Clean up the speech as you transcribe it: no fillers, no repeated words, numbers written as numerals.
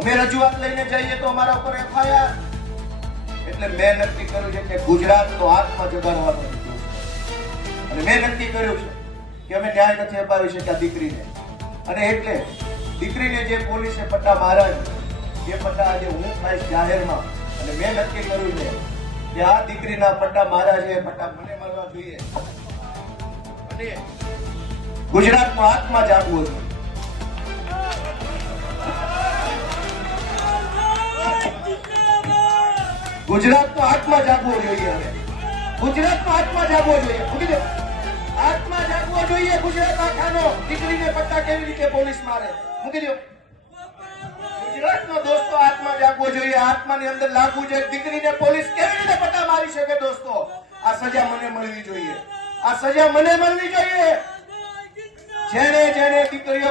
અમે રજૂઆત લઈને જઈએ તો અમારા ઉપર એફઆઈઆર. એટલે મેં નક્કી કર્યું છે કે ગુજરાતનો આત્મા જગાડવાનો છે. અને મેં નક્કી કર્યું છે કે અમે ન્યાય નથી અપાવી શક્યા દીકરીને. અને એટલે દીકરીને જે પોલીસે પટ્ટા માર્યા છે એ પટ્ટા આજે હું ખાઈશ જાહેરમાં. અને મેં નક્કી કર્યું છે કે આ દીકરીના પટ્ટા માર્યા છે એ પટ્ટા મને મળવા જોઈએ. અને ગુજરાતનો આત્મા જાગવો છે. ગુજરાતનો આત્મા જાગવો જોઈએ. હવે ગુજરાતનો આત્મા જાગવો જોઈએ. મૂકી દો. આત્મા જાગવો જોઈએ ગુજરાત આખાનો. દીકરીને પટ્ટા કેવી રીતે પોલીસ મારે? મૂકી દો. ગુજરાતનો દોસ્તો આત્મા જાગવો જોઈએ. આત્માની અંદર લાગવું જોઈએ. દીકરીને પોલીસ કેવી રીતે પટ્ટા મારી શકે? દોસ્તો, આ સજા મને મળવી જોઈએ. આ સજા મને મળવી જોઈએ. જેને જેને દીકરીઓ